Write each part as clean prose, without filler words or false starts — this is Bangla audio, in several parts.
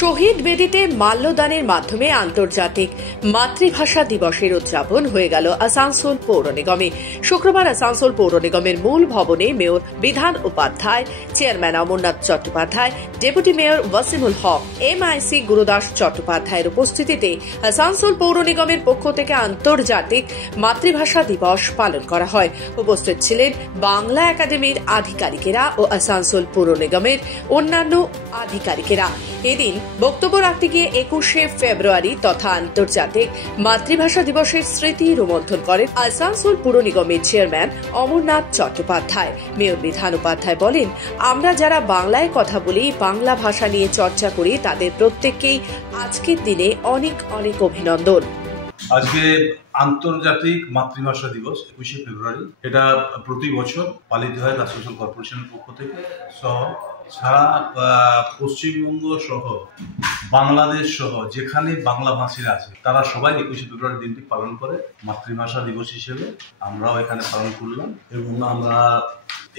শহীদ বেদিতে মাল্যদানের মাধ্যমে আন্তর্জাতিক মাতৃভাষা দিবসের উদযাপন হয়ে গেল আসানসোল পৌর নিগমে। শুক্রবার আসানসোল পৌর নিগমের মূল ভবনে mayor Bidhan Upadhyay, chairman Amarnath Chattopadhyay, deputy mayor Wasimul Haque, MIC Gurudas চট্টোপাধ্যায়ের উপস্থিতিতে আসানসোল পৌর নিগমের পক্ষ থেকে আন্তর্জাতিক মাতৃভাষা দিবস পালন করা হয়। উপস্থিত ছিলেন বাংলা একাডেমির আধিকারিকেরা ও আসানসোল পৌর নিগমের অন্যান্য আধিকারিকেরা। এদিন বক্তব্য রাখতে গিয়ে 21শে ফেব্রুয়ারি তথা আন্তর্জাতিক মাতৃভাষা দিবসের স্মৃতি রোমন্থন করেন আসানসোল পুর নিগমের চেয়ারম্যান অমরনাথ চট্টোপাধ্যায়। মেয়র বিধান উপাধ্যায় বলেন, আমরা যারা বাংলায় কথা বলি, বাংলা ভাষা নিয়ে চর্চা করি, তাদের প্রত্যেককেই আজকের দিনে অনেক অনেক অভিনন্দন। আজকে আন্তর্জাতিক মাতৃভাষা দিবস 21শে ফেব্রুয়ারি। এটা প্রতি বছর পালিত হয় আসানসোল কর্পোরেশনের পক্ষ থেকে সহ সারা পশ্চিমবঙ্গ সহ বাংলাদেশ সহ যেখানে বাংলা ভাষীরা আছে তারা সবাই 21শে ফেব্রুয়ারি দিনটি পালন করে মাতৃভাষা দিবস হিসেবে। আমরাও এখানে পালন করলাম এবং আমরা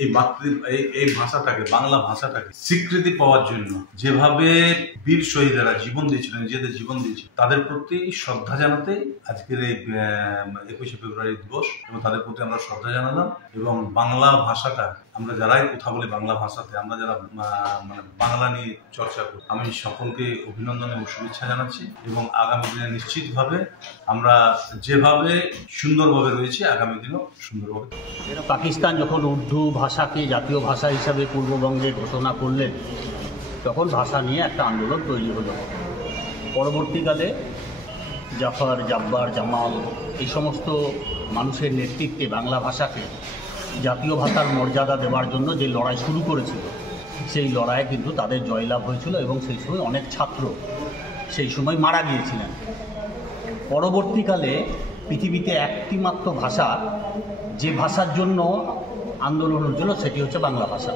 এই ভাষাটাকে, বাংলা ভাষাটাকে স্বীকৃতি পাওয়ার জন্য যেভাবে বীর শহীদেরা জীবন দিয়েছিলেন, নিজেদের জীবন দিয়েছিলেন, তাদের প্রতি শ্রদ্ধা জানাতে আজকের এই 21শে ফেব্রুয়ারি দিবস এবং তাদের প্রতি আমরা শ্রদ্ধা জানালাম। এবং বাংলা ভাষাটা আমরা যারাই কথা বলি বাংলা ভাষাতে, আমরা যারা বাংলা নিয়ে চর্চা করি, আমি সকলকে অভিনন্দন এবং শুভেচ্ছা জানাচ্ছি এবং আগামী দিনে নিশ্চিতভাবে আমরা যেভাবে সুন্দরভাবে রয়েছে আগামী দিনেও সুন্দরভাবে। পাকিস্তান যখন উর্দু ভাষাকে জাতীয় ভাষা হিসাবে পূর্ববঙ্গে ঘোষণা করলেন, তখন ভাষা নিয়ে একটা আন্দোলন তৈরি হলো। পরবর্তীকালে জাফর, জাব্বার, জামাল এই সমস্ত মানুষের নেতৃত্বে বাংলা ভাষাকে জাতীয় ভাষার মর্যাদা দেওয়ার জন্য যে লড়াই শুরু করেছিল, সেই লড়াইয়ে কিন্তু তাদের জয়লাভ হয়েছিল এবং সেই সময় অনেক ছাত্র সেই সময় মারা গিয়েছিলেন। পরবর্তীকালে পৃথিবীতে একটি মাত্র ভাষা, যে ভাষার জন্য আন্দোলন হচ্ছিল, সেটি হচ্ছে বাংলা ভাষা।